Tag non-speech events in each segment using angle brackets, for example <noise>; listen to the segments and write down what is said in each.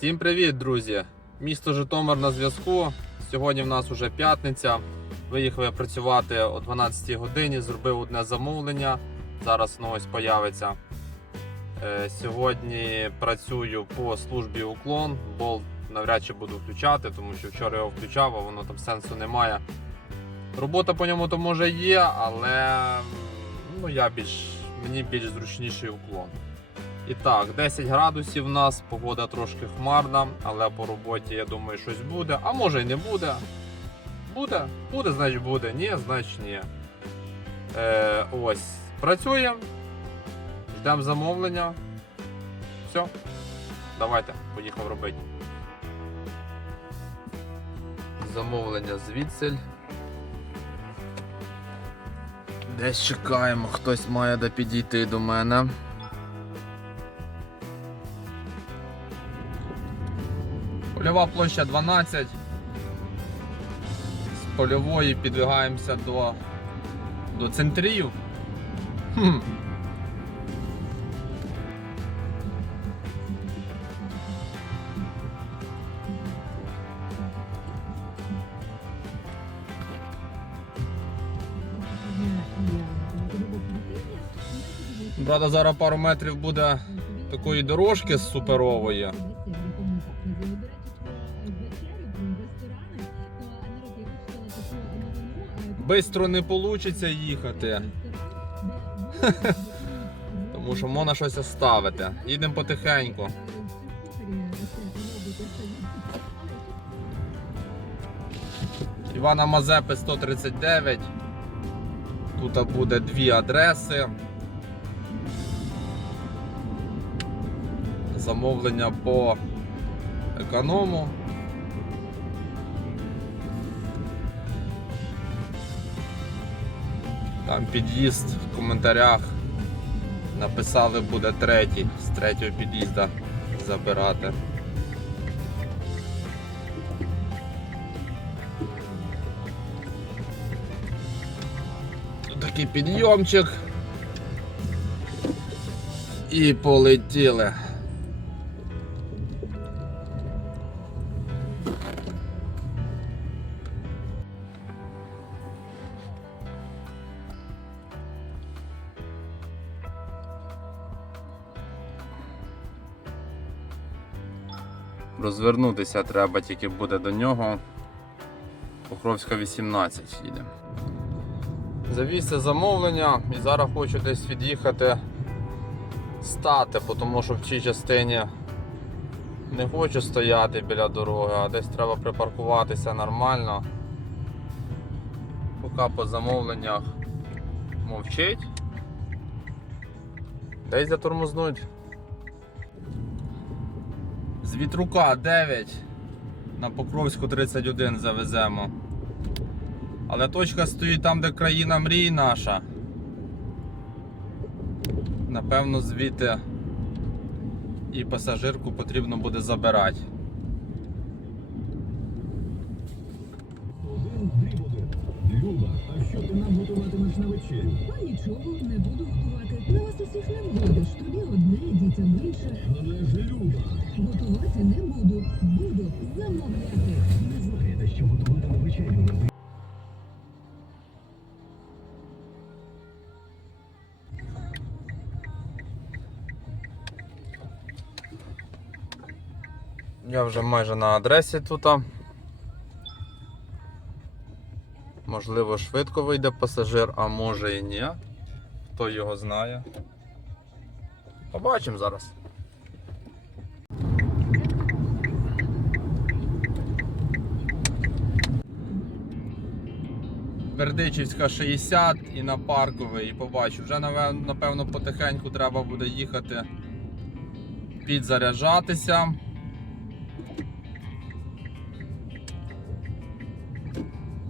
Всім привіт, друзі! Місто Житомир на зв'язку. Сьогодні в нас вже п'ятниця. Виїхав я працювати о 12 годині, зробив одне замовлення. Зараз воно ось появиться. Е, Сьогодні працюю по службі уклон. Болт навряд чи буду включати, тому що вчора його включав, а воно там сенсу немає. Робота по ньому то може є, але ну, я більш, мені більш зручніший уклон. І так, 10 градусів у нас, погода трошки хмарна, але по роботі, я думаю, щось буде. А може й не буде. Буде, буде, значить буде. Ні, значить ні. Е, ось. Працюємо. Ждемо замовлення. Все. Давайте, поїхав робити. Замовлення звідсель. Десь чекаємо, хтось має де підійти до мене. Польова площа 12. З польової підвигаємося до, до центрів. Хм. Правда, зараз пару метрів буде такої дорожки суперової. Бистро не вийде їхати, <laughs> тому що можна щось оставити. Їдемо потихеньку. Івана Мазепи 139. Тут буде дві адреси. Замовлення по економу. Там під'їзд в коментарях написали буде третій, з третього під'їзда забирати. Тут такий підйомчик. І полетіли. Розвернутися треба, тільки буде до нього. Покровська 18 їде. Завісся замовлення і зараз хочу десь від'їхати стати, тому що в цій частині не хочу стояти біля дороги, а десь треба припаркуватися нормально. Поки по замовленнях мовчить. Десь затормознуть. З вітрука 9 на Покровську 31 завеземо. Але точка стоїть там, де країна мрій наша. Напевно, звідти і пасажирку потрібно буде забирати. Один дріб один. Люба, а що ти нам готуватимеш на вечерю? А нічого не буду готувати. На вас усіх не Готувати не буду. Буду замовляти. Не знаєте, що готувати на вечерю. Я вже майже на адресі тут. Можливо, швидко вийде пасажир, а може і ні. Хто його знає. Побачимо зараз. Бердичівська 60 і на парковий, і побачу. Вже напевно потихеньку треба буде їхати підзаряджатися.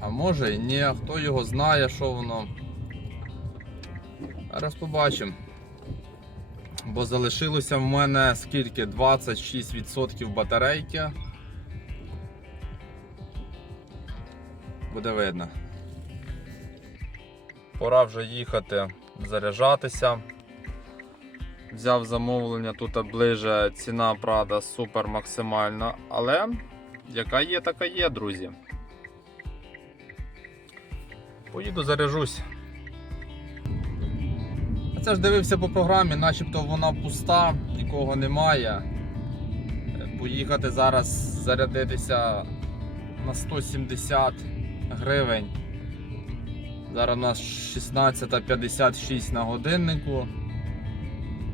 А може і ні, хто його знає, що воно. Зараз побачимо. Бо залишилося в мене скільки? 26% батарейки. Буде видно. Пора вже їхати заряджатися. Взяв замовлення, тут ближе ціна, правда, супер максимальна, але яка є, така є, друзі. Поїду заряжусь. Це ж дивився по програмі, начебто вона пуста, нікого немає. Поїхати зараз зарядитися на 170 гривень. Зараз у нас 16.56 на годиннику.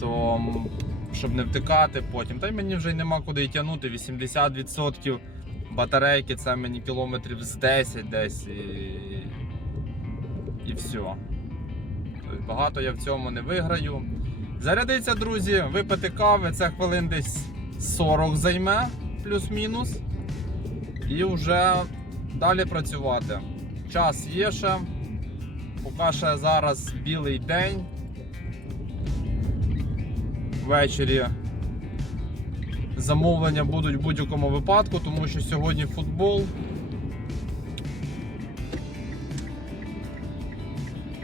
То щоб не втикати потім. Та й мені вже й нема куди й тягнути. 80% батарейки це мені кілометрів з 10 десь і, і все. Тобто багато я в цьому не виграю. Зарядиться, друзі, випити кави, це хвилин десь 40 займе, плюс-мінус. І вже далі працювати. Час є ще. Поки ще зараз білий день. Ввечері замовлення будуть в будь-якому випадку, тому що сьогодні футбол.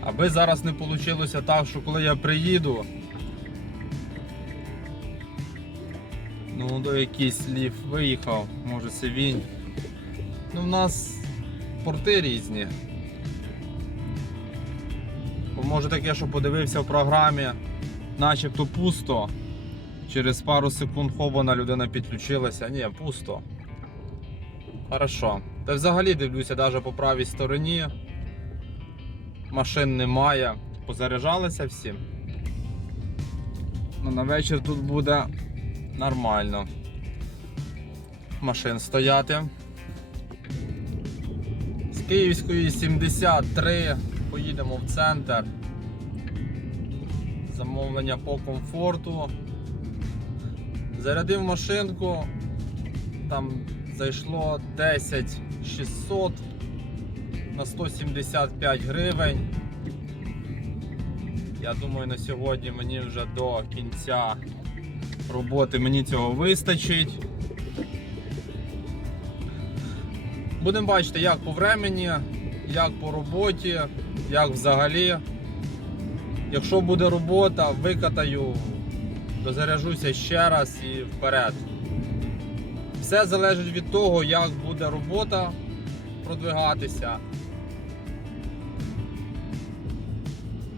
Аби зараз не вийшло так, що коли я приїду, ну до якийсь лів виїхав, може це він. Ну, в нас порти різні. Може таке, що подивився в програмі, начебто пусто. Через пару секунд хобана людина підключилася. Ні, пусто. Хорошо. Та взагалі дивлюся навіть по правій стороні. Машин немає. Позаряджалися всі. Ну, на вечір тут буде нормально. Машин стояти. З Київської 73 поїдемо в центр. Замовлення по комфорту. Зарядив машинку, там зайшло 10 600 на 175 гривень. Я думаю, на сьогодні мені вже до кінця роботи мені цього вистачить. Будемо бачити, як по времені, як по роботі, як взагалі. Якщо буде робота, викатаю, дозаряжуся ще раз і вперед. Все залежить від того, як буде робота продвигатися.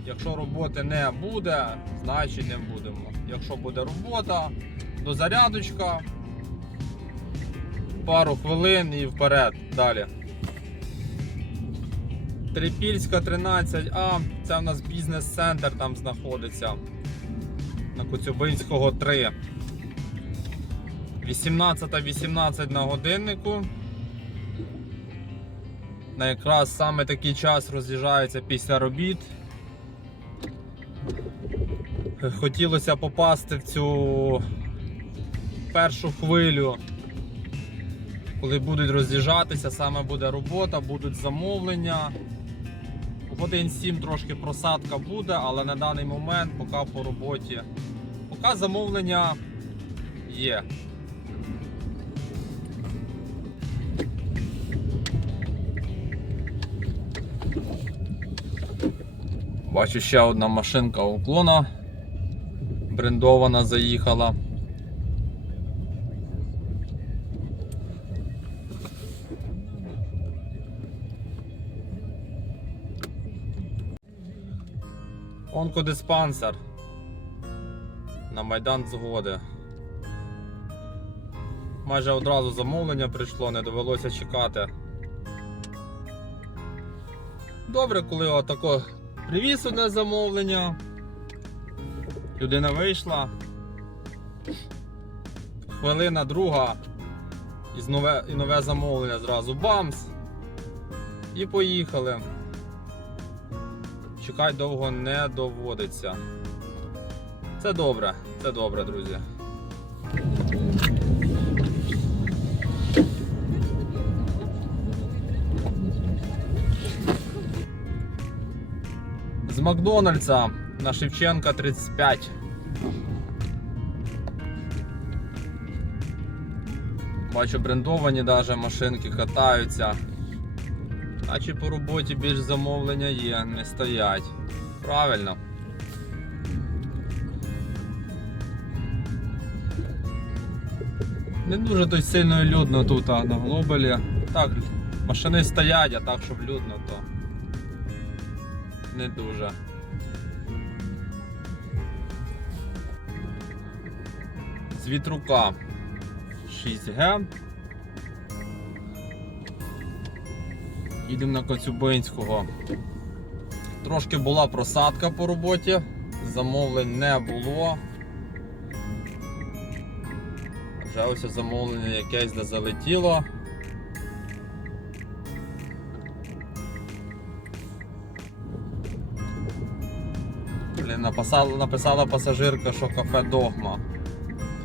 Якщо роботи не буде, значить не будемо. Якщо буде робота, дозарядочка, пару хвилин і вперед. Далі. Трипільська 13А, це в нас бізнес-центр там знаходиться. На Коцюбинського 3. 18.18 на годиннику. На якраз саме такий час роз'їжджається після робіт. Хотілося попасти в цю першу хвилю, коли будуть роз'їжджатися, саме буде робота, будуть замовлення. В 1.7 трошки просадка буде, але на даний момент поки по роботі. Поки замовлення є. Бачу ще одна машинка уклона. Брендована заїхала. Онкодиспансер. На Майдан згоди. Майже одразу замовлення прийшло, не довелося чекати. Добре, коли отако привіз одне замовлення. Людина вийшла. Хвилина друга. І, нове, і нове замовлення зразу бамс. І поїхали. Чекати довго не доводиться. Це добре, це добре, друзі. З Макдональдса на Шевченка 35. Бачу, брендовані даже машинки катаються. А чи по роботі більш замовлення є, не стоять. Правильно. Не дуже то сильно людно тут а на глобалі. Так, машини стоять, а так, щоб людно, то не дуже. З вітрука 6Г. Їдемо на Коцюбинського. Трошки була просадка по роботі, замовлень не було. Вже ось замовлення якесь де залетіло. Написала, написала пасажирка, що кафе Догма.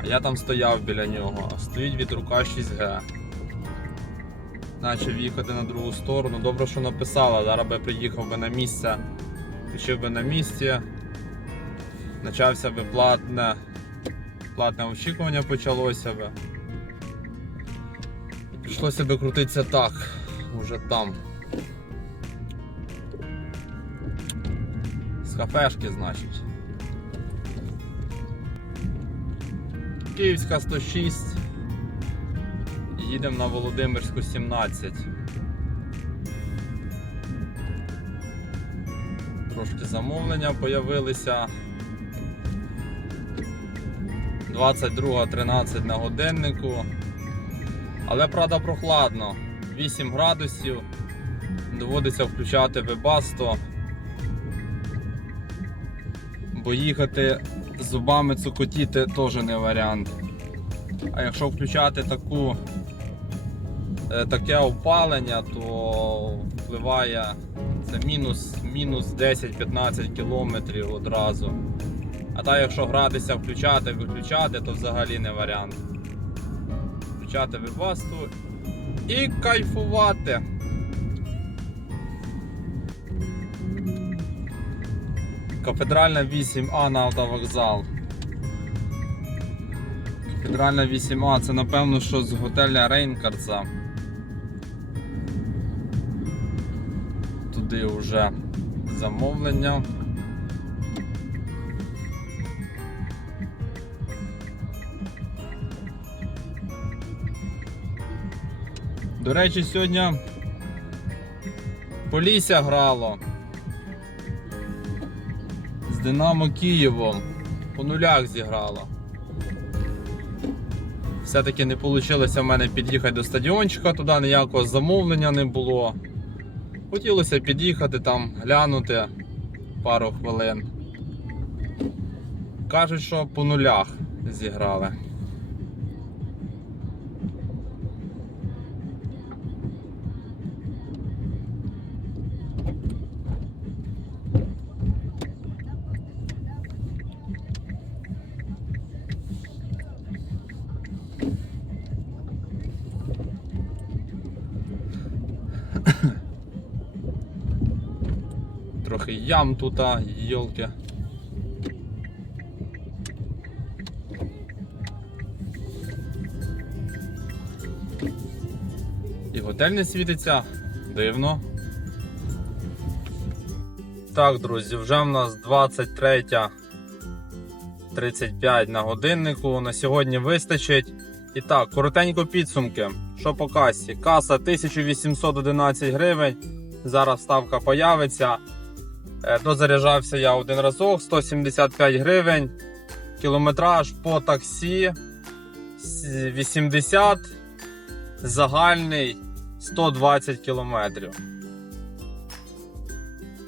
А я там стояв біля нього. Стоїть від рука 6Г. Начав їхати на другу сторону. Добре, що написала. Зараз би приїхав би на місце, включив би на місці. Почався би платне, платне очікування почалося би. Прийшлося би крутитися так, уже там. З кафешки, значить. Київська 106. Їдемо на Володимирську 17. Трошки замовлення появилися. 22.13 на годиннику. Але правда прохладно. 8 градусів. Доводиться включати вебасто. Бо їхати зубами цукотіти теж не варіант. А якщо включати таку, таке опалення, то впливає це мінус, мінус 10-15 кілометрів одразу. А так якщо гратися, включати, виключати, то взагалі не варіант. Включати вебасту і кайфувати. Кафедральна 8А на автовокзал. Кафедральна 8А це напевно, що з готеля Рейнкардса. Туди вже замовлення. До речі, сьогодні Полісся грало з Динамо Києвом. По нулях зіграло. Все-таки не вийшло в мене під'їхати до стадіончика, туди ніякого замовлення не було. Хотілося під'їхати там, глянути пару хвилин. Кажуть, що по нулях зіграли. Трохи ям тут, йолки. І готель не світиться. Дивно. Так, друзі, вже в нас 23.35 на годиннику. На сьогодні вистачить. І так, коротенько підсумки. Що по касі? Каса 1811 гривень. Зараз ставка появиться. Е, Дозаряджався я один разок, 175 гривень. Кілометраж по таксі 80, загальний 120 кілометрів.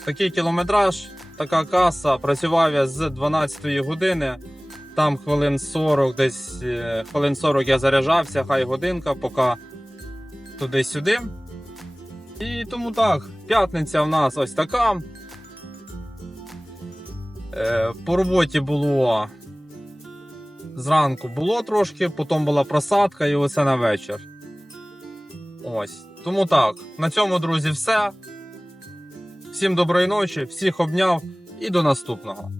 Такий кілометраж, така каса. Працював я з 12 години. Там хвилин 40, десь е, хвилин 40 я заряджався, хай годинка, поки туди-сюди. І тому так, п'ятниця в нас ось така. Е, По роботі було зранку було трошки, потім була просадка і оце на вечір. Ось. Тому так, на цьому, друзі, все. Всім доброї ночі, всіх обняв і до наступного.